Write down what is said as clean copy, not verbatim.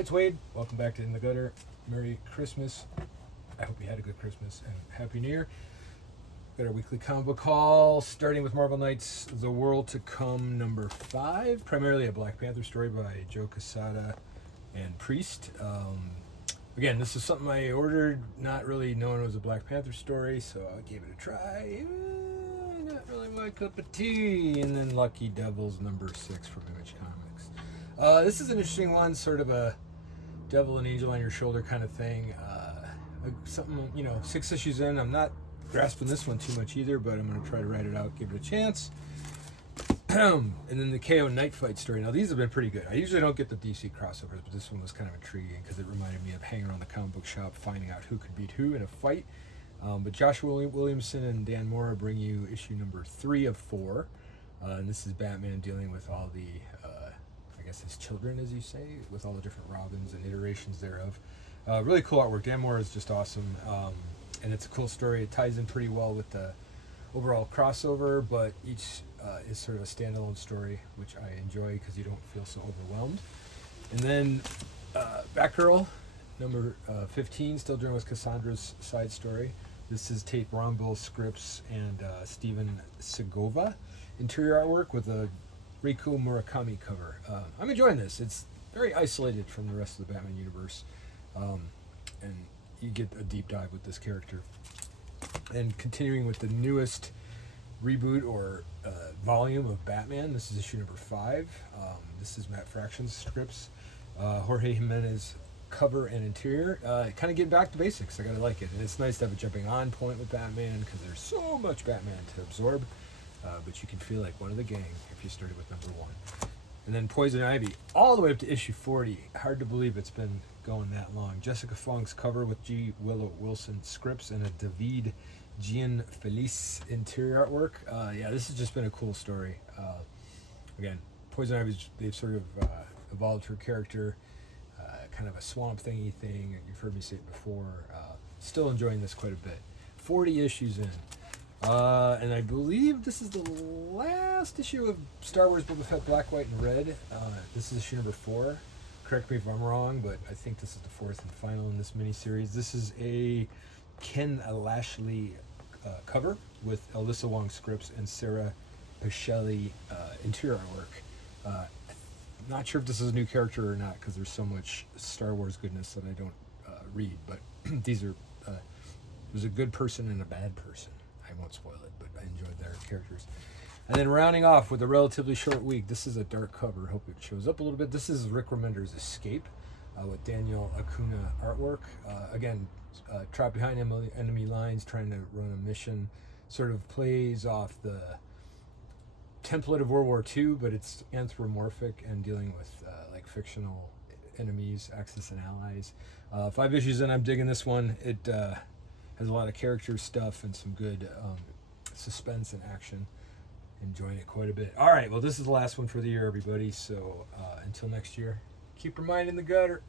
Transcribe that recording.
Alright, it's Wade. Welcome back to In the Gutter. Merry Christmas. I hope you had a good Christmas and Happy New Year. Got our weekly comic book haul, starting with Marvel Knights The World to Come number 5. Primarily a Black Panther story by Joe Quesada and Priest. Again, this is something I ordered, not really knowing it was a Black Panther story, so I gave it a try. Not really my cup of tea. And then Lucky Devils number 6 from Image Comics. This is an interesting one, sort of a devil and angel on your shoulder kind of thing. Something, 6 issues in. I'm not grasping this one too much either, but I'm going to try to write it out, give it a chance. And then the KO Night Fight story. Now, these have been pretty good. I usually don't get the DC crossovers, but this one was kind of intriguing because it reminded me of hanging around the comic book shop, finding out who could beat who in a fight. But Joshua Williamson and Dan Mora bring you issue number 3 of 4. And this is Batman dealing with all the, his children, as you say, with all the different Robins and iterations thereof. Really cool artwork. Dan Mora is just awesome. And it's a cool story. It ties in pretty well with the overall crossover, but each is sort of a standalone story, which I enjoy because you don't feel so overwhelmed. And then Batgirl, number 15, still dealing with Cassandra's side story. This is Tate Brownbill scripts and Steven Segovia interior artwork with a Riku Murakami cover. I'm enjoying this. It's very isolated from the rest of the Batman universe. And you get a deep dive with this character. And continuing with the newest reboot or volume of Batman, this is issue number 5. This is Matt Fraction's scripts. Jorge Jimenez cover and interior. Kind of getting back to basics. I gotta like it. And it's nice to have a jumping on point with Batman because there's so much Batman to absorb. But you can feel like one of the gang if you started with number 1. And then Poison Ivy, all the way up to issue 40. Hard to believe it's been going that long. Jessica Fong's cover with G. Willow Wilson scripts and a David Gian Felice interior artwork. This has just been a cool story. Again, Poison Ivy, they've sort of evolved her character, kind of a swamp thingy thing. You've heard me say it before. Still enjoying this quite a bit. 40 issues in. And I believe this is the last issue of Star Wars Boba Fett Black, White, and Red. This is issue number 4. Correct me if I'm wrong, but I think this is the 4th and final in this miniseries. This is a Ken Lashley cover with Alyssa Wong scripts and Sarah Pichelli interior artwork. Not sure if this is a new character or not because there's so much Star Wars goodness that I don't read, but these are there's a good person and a bad person. I won't spoil it, but I enjoyed their characters. And then rounding off with a relatively short week, this is a dark cover. Hope it shows up a little bit. This is Rick Remender's Escape with Daniel Acuna artwork. Again, trapped behind enemy lines, trying to run a mission. Sort of plays off the template of World War II, but it's anthropomorphic and dealing with fictional enemies, Axis and allies. 5 issues in, I'm digging this one. It has a lot of character stuff and some good suspense and action. Enjoying it quite a bit. All right, well, this is the last one for the year, everybody. So until next year, keep your mind in the gutter.